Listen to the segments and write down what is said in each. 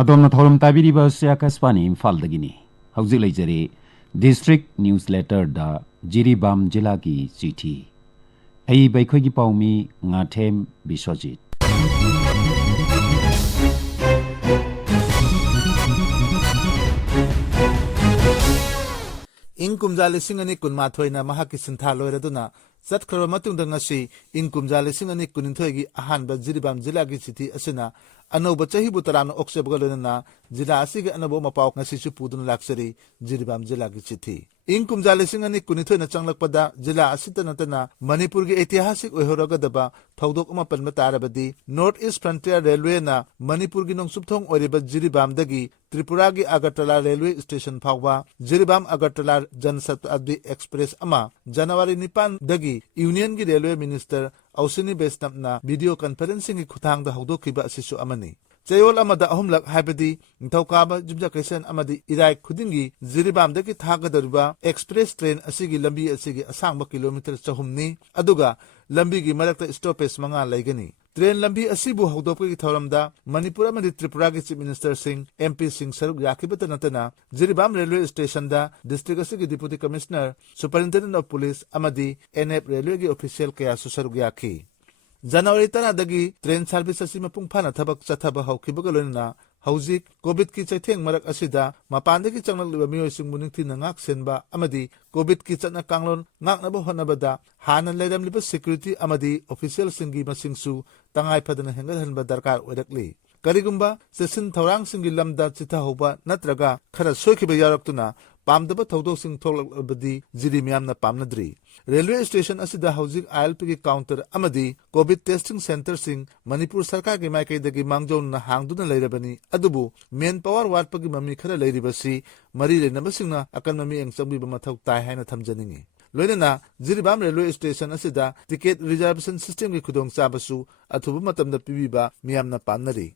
ꯑꯗꯣꯝꯅ ꯊꯧꯔꯝ ꯇꯥꯕꯤꯔꯤꯕ ꯑꯁꯤ ꯑꯀꯥꯁꯕꯥꯅꯤ ꯏꯝꯐꯥꯜꯗꯒꯤꯅꯤ꯫ ꯍꯧꯖꯤꯛ ꯂꯩꯖꯔꯤ ꯗꯤꯁꯇ꯭ꯔꯤꯛ ꯅ꯭ꯌꯨꯁ ꯂꯦꯇꯔꯗ ꯖꯤꯔꯤꯕꯥꯝ ꯖꯤꯂꯥꯒꯤ ꯆꯤꯊꯤ꯫ ꯑꯏꯕ ꯑꯩꯈꯣꯏꯒꯤ ꯄꯥꯎꯃꯤ ꯉꯥꯊꯦꯝ ꯕꯤꯁ꯭ꯋꯖꯤꯠ꯫ ꯏꯪ ꯀꯨꯝꯖꯥ ꯂꯤꯁꯤꯡ ꯑꯅꯤ ꯀꯨꯟꯃꯥꯊꯣꯏꯅ ꯃꯍꯥꯛꯀꯤ ꯁꯤꯟꯊꯥ ꯂꯣꯏꯔꯗꯨꯅ ꯆꯠꯈ꯭ꯔꯕ ꯃꯇꯨꯡꯗ ꯉꯁꯤ ꯏꯪ ꯀꯨꯝꯖꯥ ꯂꯤꯁꯤꯡ ꯑꯅꯤ ꯀꯨꯟꯅꯤꯊꯣꯏꯒꯤ ꯑꯍꯥꯟꯕ ꯖꯤꯔꯤꯕꯥꯝ ꯖꯤꯂꯥꯒꯤ ꯆꯤꯊꯤ ꯑꯁꯤꯅ ꯑꯅꯧꯕ ꯆꯍꯤꯕꯨ ꯇꯔꯥꯝꯅ ꯑꯣꯛꯆꯕꯒ ꯂꯣꯏꯅꯅ ꯖꯤꯂꯥ ꯑꯁꯤꯒꯤ ꯑꯅꯧꯕ ꯃꯄꯥꯎ ꯉꯁꯤꯁꯨ ꯄꯨꯗꯨꯅ ꯂꯥꯛꯆꯔꯤ ꯖꯤꯔꯤꯕꯥꯝ ꯖꯤꯂꯥꯒꯤ ꯆꯤꯊꯤ꯫ ꯏꯪ ꯀꯨꯝꯖꯥ ꯂꯤꯁꯤꯡ ꯑꯅꯤ ꯀꯨꯟꯅꯤꯊꯣꯏꯅ ꯆꯪꯂꯛꯄꯗ ꯖꯤꯂꯥ ꯑꯁꯤꯇ ꯅꯠꯇꯅ ꯃꯅꯤꯄꯨꯔꯒꯤ ꯑꯩꯇꯤꯍꯥꯁꯤꯛ ꯑꯣꯏꯍꯧꯔꯒꯗꯕ ꯊꯧꯗꯣꯛ ꯑꯃ ꯄꯟꯕ ꯇꯥꯔꯕꯗꯤ ꯅꯣꯔꯊ ꯏꯁꯠ ꯐ꯭ꯔꯟꯇꯤꯌꯔ ꯔꯦꯜꯋꯦꯅ ꯃꯅꯤꯄꯨꯔꯒꯤ ꯅꯣꯡꯆꯨꯞꯊꯣꯡ ꯑꯣꯏꯔꯤꯕ ꯖꯤꯔꯤꯕꯥꯝꯗꯒꯤ ꯇ꯭ꯔꯤꯄꯨꯔꯥꯒꯤ ꯑꯒꯔꯇꯂꯥ ꯔꯦꯜꯋꯦ ꯁ꯭ꯇꯦꯁꯟ ꯐꯥꯎꯕ ꯖꯤꯔꯤꯕꯥꯝ ꯑꯒꯔꯇꯂꯥ ꯖꯟ ꯁꯇꯥꯕꯗꯤ ꯑꯦꯛꯁꯄ꯭ꯔꯦꯁ ꯑꯃ ꯖꯅꯋꯥꯔꯤ 9ꯗꯒꯤ ꯌꯨꯅꯤꯌꯟꯒꯤ ꯔꯦꯜꯋꯦ ꯃꯤꯅꯤꯁꯇꯔ ꯑꯧꯁꯤꯅꯤ ꯕꯩꯁꯅꯞꯅ ꯚꯤꯗꯤꯑꯣ ꯀꯟꯐꯔꯦꯟꯁꯤꯡꯒꯤ ꯈꯨꯠꯊꯥꯡꯗ ꯍꯧꯗꯣꯛꯈꯤꯕ ꯑꯁꯤꯁꯨ ꯑꯃꯅꯤ꯫ ꯆꯌꯣꯜ ꯑꯃꯗ ꯑꯍꯨꯝꯂꯛ ꯍꯥꯏꯕꯗꯤ ꯅꯤꯡꯊꯧꯀꯥꯕ, ꯌꯨꯝꯖꯀꯩꯁꯟ ꯑꯃꯗꯤ ꯏꯔꯥꯏ ꯈꯨꯗꯤꯡꯒꯤ ꯖꯤꯔꯤꯕꯥꯝꯗꯒꯤ ꯊꯥꯒꯗꯧꯔꯤꯕ ꯑꯦꯛꯁꯄ꯭ꯔꯦꯁ ꯇ꯭ꯔꯦꯟ ꯑꯁꯤꯒꯤ ꯂꯝꯕꯤ ꯑꯁꯤꯒꯤ ꯑꯁꯥꯡꯕ ꯀꯤꯂꯣꯃꯤꯇꯔ 300ꯅꯤ꯫ ꯑꯗꯨꯒ ꯂꯝꯕꯤꯒꯤ ꯃꯔꯛꯇ ꯁ꯭ꯇꯣꯄꯦꯖ 5 ꯂꯩꯒꯅꯤ꯫ ꯇ꯭ꯔꯦꯟ ꯂꯝꯕꯤ ꯑꯁꯤꯕꯨ ꯍꯧꯗꯣꯛꯄꯒꯤ ꯊꯧꯔꯝꯗ ꯃꯅꯤꯄꯨꯔ ꯑꯃꯗꯤ ꯇ꯭ꯔꯤꯄꯨꯔꯥꯒꯤ ꯆꯤꯞ ꯃꯤꯅꯤꯁꯇꯔꯁꯤꯡ, ꯑꯦꯝꯄꯤꯁꯤꯡ ꯁꯔꯨꯛ ꯌꯥꯈꯤꯕꯇ ꯅꯠꯇꯅ ꯖꯤꯔꯤꯕꯥꯝ ꯔꯦꯜꯋꯦ ꯁ꯭ꯇꯦꯁꯟꯗ ꯗꯤꯁꯇ꯭ꯔꯤꯛ ꯑꯁꯤꯒꯤ deputy commissioner, superintendent of police ꯑꯃꯗꯤ ꯑꯦꯟꯑꯦꯐ ꯔꯦꯜꯋꯦꯒꯤ ꯑꯣꯐꯤꯁꯤꯌꯦꯜ ꯀꯌꯥꯁꯨ ꯁꯔꯨꯛ ꯌꯥꯈꯤ꯫ ꯖꯅꯋꯥꯔꯤ 10ꯗꯒꯤ ꯇ꯭ꯔꯦꯟ ꯁꯥꯔꯚꯤꯁ ꯑꯁꯤ ꯃꯄꯨꯡ ꯐꯥꯅ ꯊꯕꯛ ꯆꯠꯊꯕ ꯍꯧꯈꯤꯕꯒ ꯂꯣꯏꯅꯅ ꯍꯧꯖꯤꯛ ꯀꯣꯚꯤꯗꯀꯤ ꯆꯩꯊꯦꯡ ꯃꯔꯛ ꯑꯁꯤꯗ ꯃꯄꯥꯟꯗꯒꯤ ꯆꯪꯂꯛꯂꯤꯕ ꯃꯤꯑꯣꯏꯁꯤꯡꯕꯨ ꯅꯤꯡꯊꯤꯅ ꯉꯥꯛ ꯁꯦꯟꯕ ꯑꯃꯗꯤ ꯀꯣꯚꯤꯗꯀꯤ ꯆꯠꯅ ꯀꯥꯡꯂꯣꯟ ꯉꯥꯛꯅꯕ ꯍꯣꯠꯅꯕꯗ ꯍꯥꯟꯅ ꯂꯩꯔꯝꯂꯤꯕ ꯁꯦꯀ꯭ꯌꯨꯔꯤꯇꯤ ꯑꯃꯗꯤ ꯑꯣꯐꯤꯁꯤꯌꯦꯜꯁꯤꯡꯒꯤ ꯃꯁꯤꯡꯁꯨ ꯇꯉꯥꯏꯐꯗꯅ ꯍꯦꯟꯒꯠꯍꯟꯕ ꯗꯔꯀꯥꯔ ꯑꯣꯏꯔꯛꯂꯤ꯫ ꯀꯔꯤꯒꯨꯝꯕ ꯆꯦꯛꯁꯤꯟ ꯊꯧꯔꯥꯡꯁꯤꯡꯒꯤ ꯂꯝꯗ ꯆꯤꯊꯍꯧꯕ ꯅꯠꯇ꯭ꯔꯒ ꯈꯔ ꯁꯣꯏꯈꯤꯕ ꯌꯥꯎꯔꯛꯇꯨꯅ ꯄꯥꯝꯗꯕ ꯊꯧꯗꯣꯛꯁꯤꯡ ꯊꯣꯛꯂꯛꯂꯕꯗꯤ ꯖꯤꯔꯤ ꯃꯤꯌꯥꯝꯅ ꯄꯥꯝꯅꯗ꯭ꯔꯤ꯫ ꯔꯦꯜꯋꯦ ꯁ꯭ꯇꯦꯁꯟ ꯑꯁꯤꯗ ꯍꯧꯖꯤꯛ ILPꯒꯤ ꯀꯥꯎꯟꯇꯔ ꯑꯃꯗꯤ ꯀꯣꯚꯤꯗ ꯇꯦꯁꯇꯤꯡ ꯁꯦꯟꯇꯔꯁꯤꯡ ꯃꯅꯤꯄꯨꯔ ꯁꯔꯀꯥꯔꯒꯤ ꯃꯥꯏꯀꯩꯗꯒꯤ ꯃꯥꯡꯖꯧꯅꯅ ꯍꯥꯡꯗꯨꯅ ꯂꯩꯔꯕꯅꯤ꯫ ꯑꯗꯨꯕꯨ ꯃꯦꯟ ꯄꯥꯋꯔ ꯋꯥꯠꯄꯒꯤ ꯃꯃꯤ ꯈꯔ ꯂꯩꯔꯤꯕꯁꯤ ꯃꯔꯤ ꯂꯩꯅꯕꯁꯤꯡꯅ ꯑꯀꯟꯕ ꯃꯤꯠꯌꯦꯡ ꯆꯪꯕꯤꯕ ꯃꯊꯧ ꯇꯥꯏ ꯍꯥꯏꯅ ꯊꯝꯖꯅꯤꯡꯏ꯫ ꯂꯣꯏꯅꯅ ꯖꯤꯔꯤꯕꯥꯝ ꯔꯦꯜꯋꯦ ꯁ꯭ꯇꯦꯁꯟ ꯑꯁꯤꯗ ꯇꯤꯀꯦꯠ ꯔꯤꯖꯔꯕꯦꯁꯟ ꯁꯤꯁꯇꯦꯝꯒꯤ ꯈꯨꯗꯣꯡꯆꯥꯕꯁꯨ ꯑꯊꯨꯕ ꯃꯇꯝꯗ ꯄꯤꯕꯤꯕ ꯃꯤꯌꯥꯝꯅ ꯄꯥꯝꯅꯔꯤ꯫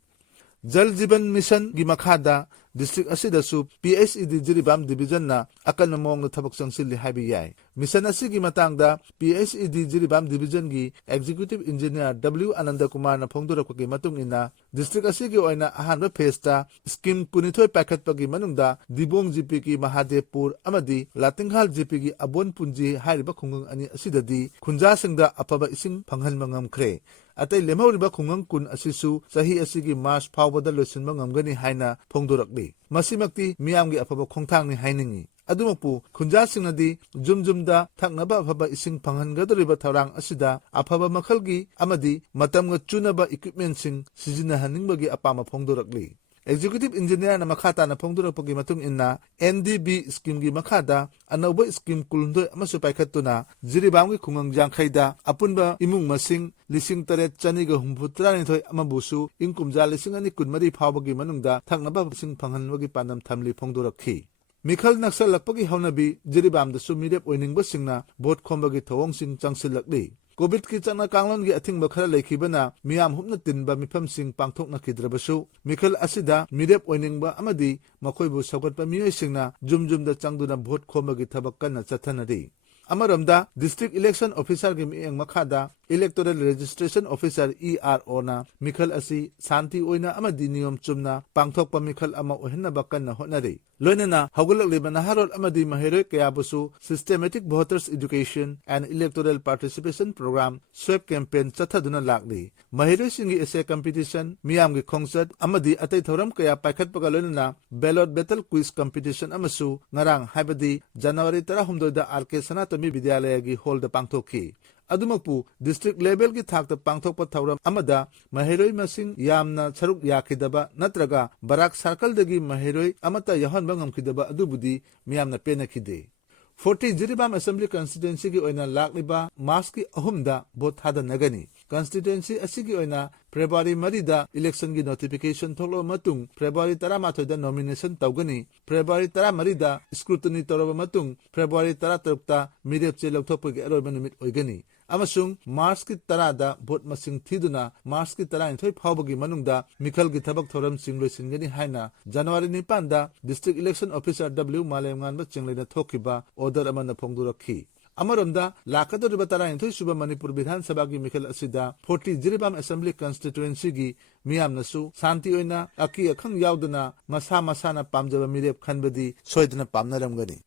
ꯖꯜ ꯖꯤꯕꯟ ꯃꯤꯁꯟꯒꯤ ꯃꯈꯥꯗ ꯗꯤꯁꯇ꯭ꯔꯤꯛ ꯑꯁꯤꯗꯁꯨ PHED ꯖꯤꯔꯤꯕꯥꯝ ꯗꯤꯕꯤꯖꯟꯅ ꯑꯀꯟꯕ ꯃꯑꯣꯡꯗ ꯊꯕꯛ ꯆꯪꯁꯤꯜꯂꯤ ꯍꯥꯏꯕ ꯌꯥꯏ꯫ ꯃꯤꯁꯟ ꯑꯁꯤꯒꯤ ꯃꯇꯥꯡꯗ PHED ꯖꯤꯔꯤꯕꯥꯝ ꯗꯤꯕꯤꯖꯟꯒꯤ ꯑꯦꯛꯖꯤꯀ꯭ꯌꯨꯇꯤꯚ ꯏꯟꯖꯤꯅꯤꯌꯔ W. ꯑꯅꯟꯗ ꯀꯨꯃꯥꯔꯅ ꯐꯣꯡꯗꯣꯔꯛꯄꯒꯤ ꯃꯇꯨꯡ ꯏꯟꯅ ꯗꯤꯁꯇ꯭ꯔꯤꯛ ꯑꯁꯤꯒꯤ ꯑꯣꯏꯅ ꯑꯍꯥꯟꯕ ꯐꯦꯖꯇ ꯁ꯭ꯀꯤꯝ 12 ꯄꯥꯏꯈꯠꯄꯒꯤ ꯃꯅꯨꯡꯗ ꯗꯤꯕꯣꯡ ꯖꯤꯄꯤꯒꯤ ꯃꯍꯥꯗꯦꯕꯄꯨꯔ ꯑꯃꯗꯤ ꯂꯥꯇꯤꯡꯍꯥꯜ ꯖꯤꯄꯤꯒꯤ ꯑꯕꯣꯟꯄꯨꯟꯖꯤ ꯍꯥꯏꯔꯤꯕ ꯈꯨꯡꯒꯪ ꯑꯅꯤ ꯑꯁꯤꯗꯗꯤ ꯈꯨꯟꯖꯥꯁꯤꯡꯗ ꯑꯐꯕ ꯏꯁꯤꯡ ꯐꯪꯍꯟꯕ ꯉꯝꯈ꯭ꯔꯦ꯫ ꯑꯇꯩ ꯂꯦꯝꯍꯧꯔꯤꯕ ꯈꯨꯡꯒꯪ 10 ꯑꯁꯤꯁꯨ ꯆꯍꯤ ꯑꯁꯤꯒꯤ ꯃꯥꯔꯆ ꯐꯥꯎꯕꯗ ꯂꯣꯏꯁꯤꯟꯕ ꯉꯝꯒꯅꯤ ꯍꯥꯏꯅ ꯐꯣꯡꯗꯣꯔꯛꯂꯤ꯫ ꯃꯁꯤꯃꯛꯇꯤ ꯃꯤꯌꯥꯝꯒꯤ ꯑꯐꯕ ꯈꯣꯡꯊꯥꯡꯅꯤ ꯍꯥꯏꯅꯤꯡꯏ꯫ ꯑꯗꯨꯃꯛꯄꯨ ꯈꯨꯟꯖꯥꯁꯤꯡꯅꯗꯤ ꯌꯨꯝ-ꯌꯨꯝꯗ ꯊꯛꯅꯕ ꯑꯐꯕ ꯏꯁꯤꯡ ꯐꯪꯍꯟꯒꯗꯧꯔꯤꯕ ꯊꯧꯔꯥꯡ ꯑꯁꯤꯗ ꯑꯐꯕ ꯃꯈꯜꯒꯤ ꯑꯃꯗꯤ ꯃꯇꯝꯒ ꯆꯨꯅꯕ ꯏꯀ꯭ꯋꯤꯞꯃꯦꯟꯠꯁꯤꯡ ꯁꯤꯖꯤꯟꯅꯍꯟꯅꯤꯡꯕꯒꯤ ꯑꯄꯥꯝꯕ ꯐꯣꯡꯗꯣꯔꯛꯂꯤ꯫ ꯑꯦꯛꯖꯤꯀ꯭ꯌꯨꯇꯤꯚ ꯏꯟꯖꯤꯅꯤꯌꯔꯅ ꯃꯈꯥ ꯇꯥꯅ ꯐꯣꯡꯗꯣꯔꯛꯄꯒꯤ ꯃꯇꯨꯡ ꯏꯟꯅ NDB ꯁ꯭ꯀꯤꯝꯒꯤ ꯃꯈꯥꯗ ꯑꯅꯧꯕ ꯁ꯭ꯀꯤꯝ 12 ꯑꯃꯁꯨ ꯄꯥꯏꯈꯠꯇꯨꯅ ꯖꯤꯔꯤꯕꯥꯝꯒꯤ ꯈꯨꯡꯒꯪ ꯌꯥꯡꯈꯩꯗ ꯑꯄꯨꯟꯕ ꯏꯃꯨꯡ ꯃꯁꯤꯡ 8,962 ꯑꯃꯕꯨꯁꯨ ꯏꯪ ꯀꯨꯝꯖꯥ 2024 ꯐꯥꯎꯕꯒꯤ ꯃꯅꯨꯡꯗ ꯊꯛꯅꯕ ꯏꯁꯤꯡ ꯐꯪꯍꯟꯕꯒꯤ ꯄꯥꯟꯗꯝ ꯊꯝꯂꯤ ꯐꯣꯡꯗꯣꯔꯛꯈꯤ꯫ ꯃꯤꯈꯜ ꯅꯛꯁꯜꯂꯛꯄꯒꯤ ꯍꯧꯅꯕꯤ ꯖꯤꯔꯤꯕꯥꯝꯗꯁꯨ ꯃꯤꯔꯦꯞ ꯑꯣꯏꯅꯤꯡꯕꯁꯤꯡꯅ ꯚꯣꯠ ꯈꯣꯝꯕꯒꯤ ꯊꯧꯑꯣꯡꯁꯤꯡ ꯆꯪꯁꯤꯜꯂꯛꯂꯤ꯫ ꯀꯣꯚꯤꯗꯀꯤ ꯆꯠꯅ ꯀꯥꯡꯂꯣꯟꯒꯤ ꯑꯊꯤꯡꯕ ꯈꯔ ꯂꯩꯈꯤꯕꯅ ꯃꯤꯌꯥꯝ ꯍꯨꯞꯅ ꯇꯤꯟꯕ ꯃꯤꯐꯝꯁꯤꯡ ꯄꯥꯡꯊꯣꯛꯅꯈꯤꯗ꯭ꯔꯕꯁꯨ ꯃꯤꯈꯜ ꯑꯁꯤꯗ ꯃꯤꯔꯦꯞ ꯑꯣꯏꯅꯤꯡꯕ ꯑꯃꯗꯤ ꯃꯈꯣꯏꯕꯨ ꯁꯧꯒꯠꯄ ꯃꯤꯑꯣꯏꯁꯤꯡꯅ ꯌꯨꯝ-ꯌꯨꯝꯗ ꯆꯪꯗꯨꯅ ꯚꯣꯠ ꯈꯣꯝꯕꯒꯤ ꯊꯕꯛ ꯀꯟꯅ ꯆꯠꯊꯅꯔꯤ꯫ ꯑꯃꯔꯣꯝꯗ ꯗꯤꯁꯇ꯭ꯔꯤꯛ ꯏꯂꯦꯛꯁꯟ ꯑꯣꯐꯤꯁꯥꯔꯒꯤ ꯃꯤꯠꯌꯦꯡ ꯃꯈꯥꯗ ꯏꯂꯦꯛꯇꯣꯔꯦꯜ ꯔꯦꯖꯤꯁꯇ꯭ꯔꯦꯁꯟ ꯑꯣꯐꯤꯁꯥꯔ EROꯅ ꯃꯤꯈꯜ ꯑꯁꯤ ꯁꯥꯟꯇꯤ ꯑꯣꯏꯅ ꯑꯃꯗꯤ ꯅꯤꯌꯣꯝ ꯆꯨꯝꯅ ꯄꯥꯡꯊꯣꯛꯄ ꯃꯤꯈꯜ ꯑꯃ ꯑꯣꯏꯍꯟꯅꯕ ꯀꯟꯅ ꯍꯣꯠꯅꯔꯤ꯫ ꯂꯣꯏꯅꯅ ꯍꯧꯒꯠꯂꯛꯂꯤꯕ ꯅꯍꯥꯔꯣꯜ ꯑꯃꯗꯤ ꯃꯍꯩꯔꯣꯏ ꯀꯌꯥꯕꯨꯁꯨ systematic voters education and electoral participation programme SWEP campaign ꯆꯠꯊꯗꯨꯅ ꯂꯥꯛꯂꯤ꯫ ꯃꯍꯩꯔꯣꯏꯁꯤꯡꯒꯤ ꯑꯦꯁꯦ ꯀꯝꯄꯤꯇꯤꯁꯟ, ꯃꯤꯌꯥꯝꯒꯤ ꯈꯣꯡꯆꯠ ꯑꯃꯗꯤ ꯑꯇꯩ ꯊꯧꯔꯝ ꯀꯌꯥ ꯄꯥꯏꯈꯠꯄꯒ ꯂꯣꯏꯅꯅ ꯕꯦꯂꯣꯠ ꯕꯦꯇꯜ ꯀ꯭ꯋꯤꯖ ꯀꯝꯄꯤꯇꯤꯁꯟ ꯑꯃꯁꯨ ꯉꯔꯥꯡ ꯍꯥꯏꯕꯗꯤ ꯖꯅꯋꯥꯔꯤ 18ꯗ RK ꯁꯅꯥꯇꯣꯝꯕꯤ ꯕꯤꯗ꯭ꯌꯥꯂꯌꯒꯤ ꯍꯣꯜꯗ ꯄꯥꯡꯊꯣꯛꯈꯤ꯫ ꯑꯗꯨꯃꯛꯄꯨ ꯗꯤꯁꯇ꯭ꯔꯤꯛ ꯂꯦꯚꯦꯜꯒꯤ ꯊꯥꯛꯇ ꯄꯥꯡꯊꯣꯛꯄ ꯊꯧꯔꯝ ꯑꯃꯗ ꯃꯍꯩꯔꯣꯏ ꯃꯁꯤꯡ ꯌꯥꯝꯅ ꯁꯔꯨꯛ ꯌꯥꯈꯤꯗꯕ ꯅꯠꯇ꯭ꯔꯒ ꯕꯔꯥꯛ ꯁꯥꯔꯀꯜꯗꯒꯤ ꯃꯍꯩꯔꯣꯏ ꯑꯃꯠꯇ ꯌꯥꯎꯍꯟꯕ ꯉꯝꯈꯤꯗꯕ ꯑꯗꯨꯕꯨꯗꯤ ꯃꯤꯌꯥꯝꯅ ꯄꯦꯟꯅꯈꯤꯗꯦ꯫ 40 ꯖꯤꯔꯤꯕꯥꯝ ꯑꯦꯁꯦꯝꯕ꯭ꯂꯤ ꯀꯟꯁꯇꯤꯇꯨꯌꯦꯟꯁꯤꯒꯤ ꯑꯣꯏꯅ ꯂꯥꯛꯂꯤꯕ ꯃꯥꯔꯆꯀꯤ 3ꯗ ꯚꯣꯠ ꯊꯥꯗꯅꯒꯅꯤ꯫ ꯀꯟꯁꯇꯤꯇꯨꯌꯦꯟꯁꯤ ꯑꯁꯤꯒꯤ ꯑꯣꯏꯅ ꯐꯦꯕ꯭ꯔꯨꯋꯥꯔꯤ 4ꯗ ꯏꯂꯦꯛꯁꯟꯒꯤ ꯅꯣꯇꯤꯐꯤꯀꯦꯁꯟ ꯊꯣꯛꯂꯕ ꯃꯇꯨꯡ ꯐꯦꯕ꯭ꯔꯨꯋꯥꯔꯤ 11ꯗ ꯅꯣꯃꯤꯅꯦꯁꯟ ꯇꯧꯒꯅꯤ꯫ ꯐꯦꯕ꯭ꯔꯨꯋꯥꯔꯤ 14ꯗ ꯁ꯭ꯀ꯭ꯔꯨꯇꯅꯤ ꯇꯧꯔꯕ ꯃꯇꯨꯡ ꯐꯦꯕ꯭ꯔꯨꯋꯥꯔꯤ 16ꯇ ꯃꯤꯔꯦꯞ ꯆꯦ ꯂꯧꯊꯣꯛꯄꯒꯤ ꯑꯔꯣꯏꯕ ꯅꯨꯃꯤꯠ ꯑꯣꯏꯒꯅꯤ꯫ ꯑꯃꯁꯨꯡ ꯃꯥꯔꯆꯀꯤ 10ꯗ ꯚꯣꯠ ꯃꯁꯤꯡ ꯊꯤꯗꯨꯅ ꯃꯥꯔꯆꯀꯤ 12 ꯐꯥꯎꯕꯒꯤ ꯃꯅꯨꯡꯗ ꯃꯤꯈꯜꯒꯤ ꯊꯕꯛ ꯊꯧꯔꯝꯁꯤꯡ ꯂꯣꯏꯁꯤꯟꯒꯅꯤ ꯍꯥꯏꯅ ꯖꯅꯋꯥꯔꯤ 9ꯗ ꯗꯤꯁꯇ꯭ꯔꯤꯛ ꯏꯂꯦꯛꯁꯟ ꯑꯣꯐꯤꯁꯥꯔ W. ꯃꯥꯂꯦꯝꯉꯥꯟꯕ ꯆꯤꯡꯂꯩꯅ ꯊꯣꯛꯈꯤꯕ ꯑꯣꯔꯗꯔ ꯑꯃꯅ ꯐꯣꯡꯗꯣꯔꯛꯈꯤ꯫ अमरोमदा लाकदोरिबा 12 सुबा मणिपुर विधान सभा की मिखल असिदा 40 जिरीबाम असेंबली कंस्टिट्युएंसी की मियामनसु शांति ओइना अकी अखंग याउदना मसा मसाना पामजबा मिरेप खनबदी सोयदना पामनरमगनी।